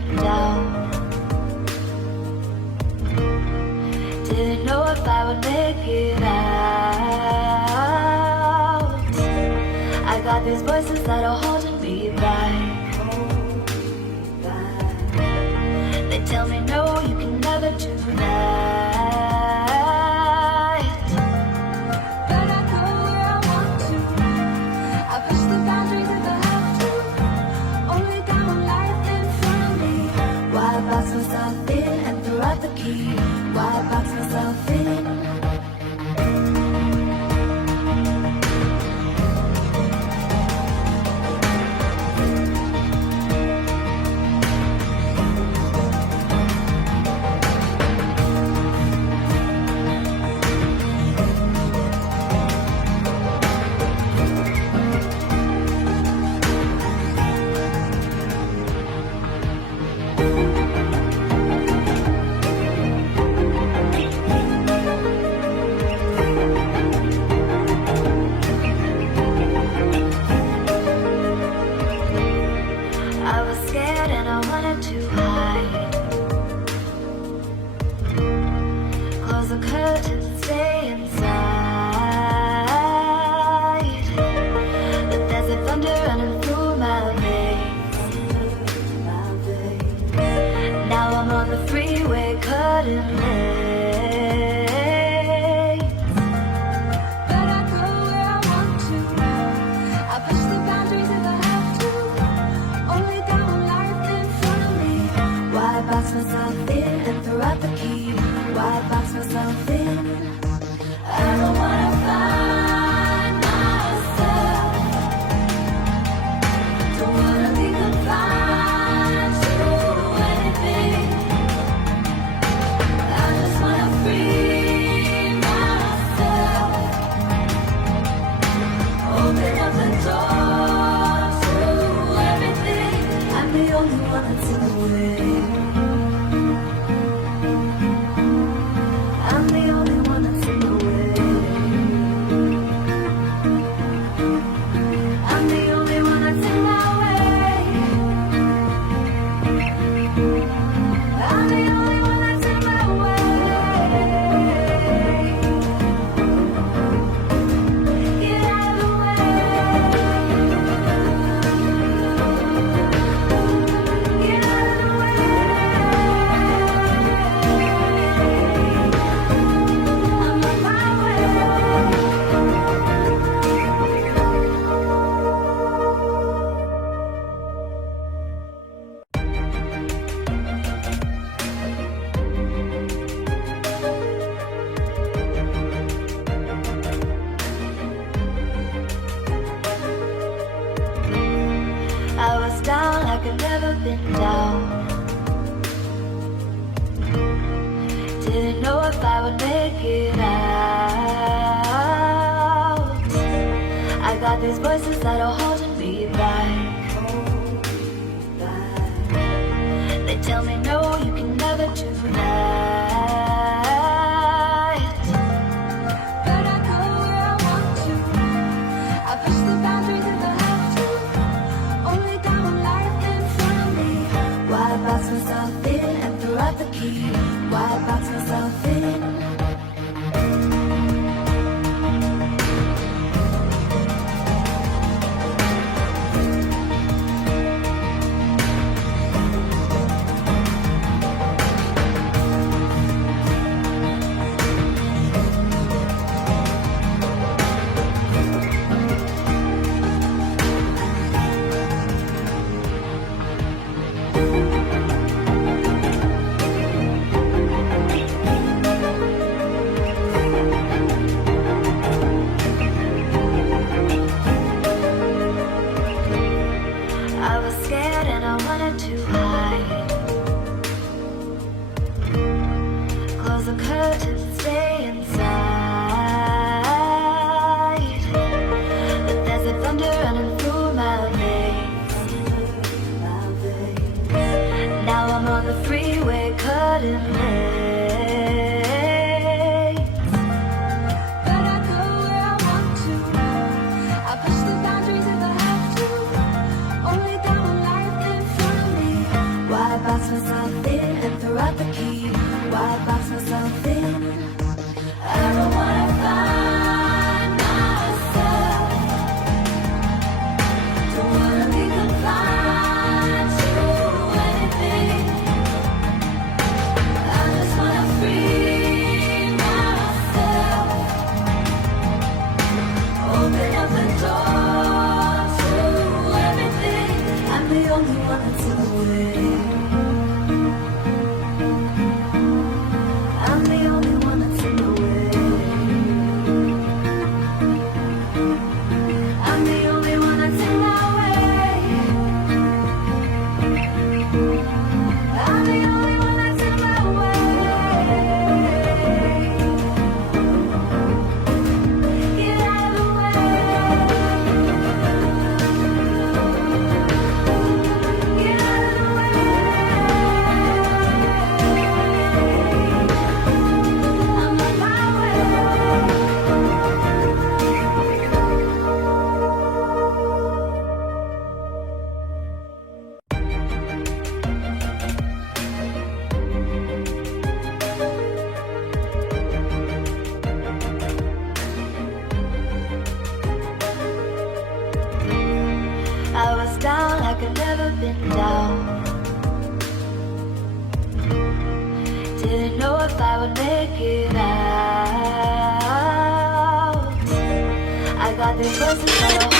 been down. Didn't know if I would make it out. I got these voices that are holding me back. They tell me no, you can never do that. But I go where I want to. I push the boundaries if I have to. Only got one life in front of me. Why box myself in and throw out the key? Why box myself in? I was scared and I wanted to hide. Close the curtains and stay inside. But there's a thunder running through my veins. Now I'm on the freeway cutting lanes. But I go where I want to. I push the boundaries if I have to. Only got one life in front of me. Why box myself in and throw out the key? Why box myself in? I don't wanna find myself. Don't wanna be confined to anything. I just wanna free myself. Open up the door to everything. I'm the only one that's in the way. I'm the only one that's in the way. I'm the only one that's in my way. I'm the only one that's in my way. Get out of the way. Get out of the way. I'm on my way. I was down like I'd never been down. Didn't know if I would make it out. I got these voices that are holding me back. They tell me no, you can never do that. But I go where I want to. I push the boundaries if I have to. Only got one life in front of me. Why box myself in and throw out the key? Why box myself in? I was scared and I wanted to hide. Close the curtains and stay inside. But there's a thunder running through my veins. Now I'm on the freeway cutting lanes. But I go where I want to. I push the boundaries if I have to. Only got one life in front of me. Why out the key. Why box myself in? I don't wanna find myself. Don't wanna be confined to anything. I just wanna free myself. Open up the door to everything. I'm the only one that's in the way. I'm the only one that's in the way. I'm the only one that's in my way. I'm the only one that's in my way. Get out of the way. Get out of the way. I'm on my way. I was down like I've never been down. Didn't know if I would make it out. I got this voices all